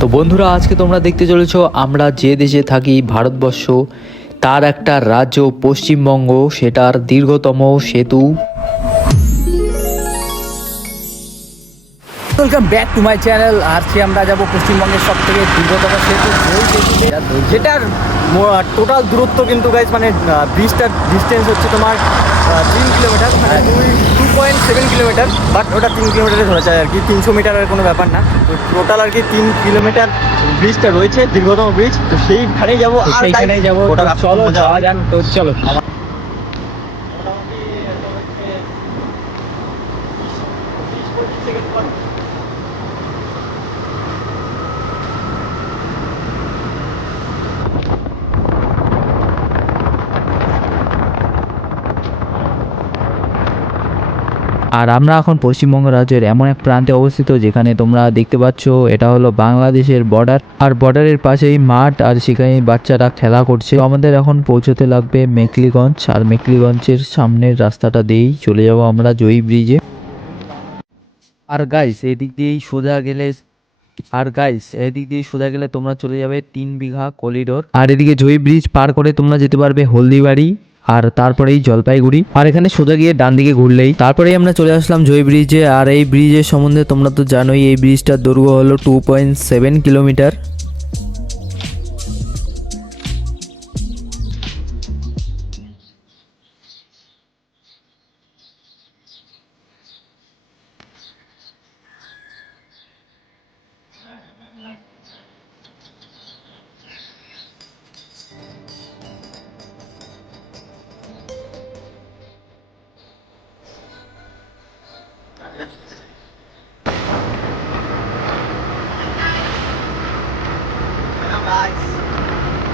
তো বন্ধুরা, আজকে তোমরা দেখতে চলেছ আমরা যে দেশে থাকি ভারতবর্ষ, তার একটা রাজ্য পশ্চিমবঙ্গ, সেটার দীর্ঘতম সেতু। Welcome back to my channel. আজকে আমরা যাব পশ্চিমবঙ্গের সব থেকে দীর্ঘতম সেতু যেটার টোটাল দূরত্ব কিন্তু গাইজ মানে ব্রিজটার ডিস্টেন্স হচ্ছে তোমার 3 কিলোমিটার, মানে 2.7 কিলোমিটার, বাট ওটা 3 কিলোমিটারে ধরা যায় আর কি, 300 মিটারের কোনো ব্যাপার না। তো টোটাল আর কি 3 কিলোমিটার ব্রিজটা রয়েছে, দীর্ঘতম ব্রিজ। তো সেইখানেই যাবো, সেইখানেই যাবো। চলো যাওয়া যাক। তো চলো। আর আমরা এখন পশ্চিমবঙ্গ রাজ্যের এমন এক প্রান্তে অবস্থিত যেখানে তোমরা দেখতে পাচ্ছ এটা হলো বাংলাদেশের বর্ডার। আর বর্ডারের পাশেই মাঠ, আর সেখানে বাচ্চারা খেলা করছে। আমাদের এখন পৌঁছতে লাগবে মেখলিগঞ্জ, আর মেখলিগঞ্জের সামনের রাস্তাটা দিয়েই চলে যাব আমরা জয়ী ব্রিজে। আর গাইস এদিক দিয়েই সোজা গেলে তোমরা চলে যাবে 3 বিঘা করিডোর। আর এদিকে জয়ী ব্রিজ পার করে তোমরা যেতে পারবে হলদিবাড়ি, আর তারপরেই জলপাইগুড়ি। আর এখানে সোজা গিয়ে ডান দিকে ঘুরলেই তারপরেই আমরা চলে আসলাম জয়ী ব্রিজে। আর এই ব্রিজের সম্বন্ধে তোমরা তো জানোই, এই ব্রিজটার দৈর্ঘ্য হলো 2.7 কিলোমিটার।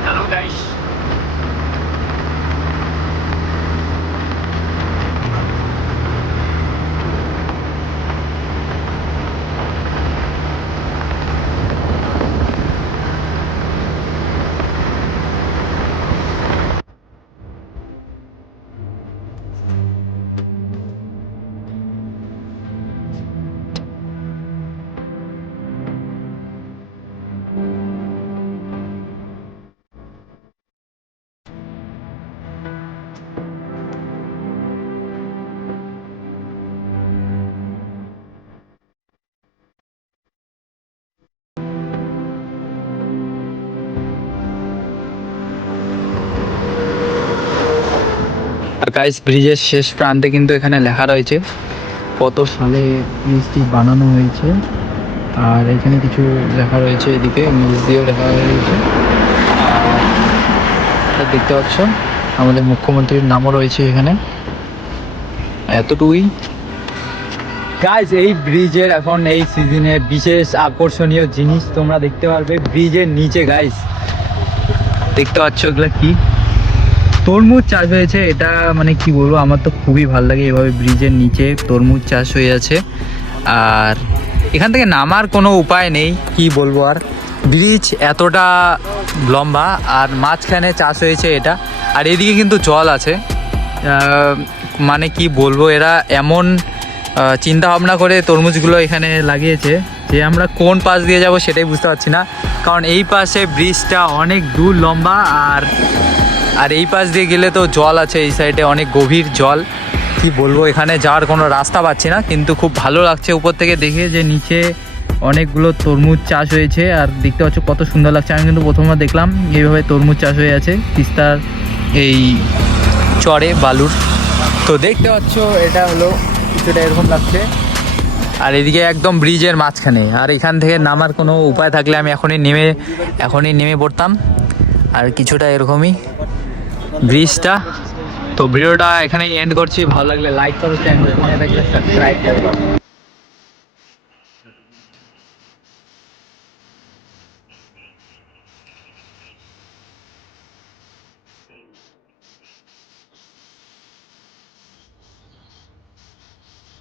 Hello guys. আর গাইস ব্রিজের শেষ প্রান্তে কিন্তু এখানে লেখা রয়েছে কত সালে ব্রিজটি বানানো হয়েছে। আর এখানে কিছু লেখা রয়েছে, এদিকে ইংলিশ দিয়েও লেখা রয়েছে। আর দেখতে পাচ্ছ আমাদের মুখ্যমন্ত্রীর নামও রয়েছে এখানে। এতটুকুই গাইস। এই ব্রিজের এখন এই সিজনে বিশেষ আকর্ষণীয় জিনিস তোমরা দেখতে পারবে ব্রিজের নিচে। গাইস দেখতে পাচ্ছ এগুলো কি? তরমুজ চাষ হয়েছে। এটা মানে কি বলবো, আমার তো খুবই ভালো লাগে। এভাবে ব্রিজের নিচে তরমুজ চাষ হয়ে আছে। আর এখান থেকে নামার কোনো উপায় নেই, কি বলবো আর। ব্রিজ এতটা লম্বা, আর মাঝখানে চাষ হয়েছে এটা। আর এদিকে কিন্তু জল আছে। মানে কি বলবো, এরা এমন চিন্তা ভাবনা করে তরমুজগুলো এখানে লাগিয়েছে যে আমরা কোন পাশ দিয়ে যাব সেটাই বুঝতে পারছি না। কারণ এই পাশে ব্রিজটা অনেক দূর লম্বা, আর এই পাশ দিয়ে গেলে তো জল আছে, এই সাইডে অনেক গভীর জল। কি বলবো, এখানে যাওয়ার কোনো রাস্তা পাচ্ছি না। কিন্তু খুব ভালো লাগছে উপর থেকে দেখে যে নিচে অনেকগুলো তরমুজ চাষ হয়েছে। আর দেখতে পাচ্ছ কত সুন্দর লাগছে। আমি কিন্তু প্রথমবার দেখলাম এইভাবে তরমুজ চাষ হয়ে আছে তিস্তার এই চরে বালুর। তো দেখতে পাচ্ছ এটা হলো কিছুটা এরকম লাগছে। আর এদিকে একদম ব্রিজের মাঝখানে। আর এখান থেকে নামার কোনো উপায় থাকলে আমি এখনই নেমে পড়তাম। আর কিছুটা এরকমই ব্রিজটা। তো ভিডিওটা এখানেই এন্ড করছি। ভালো লাগলে লাইক করো, চ্যানেল সাবস্ক্রাইব করো।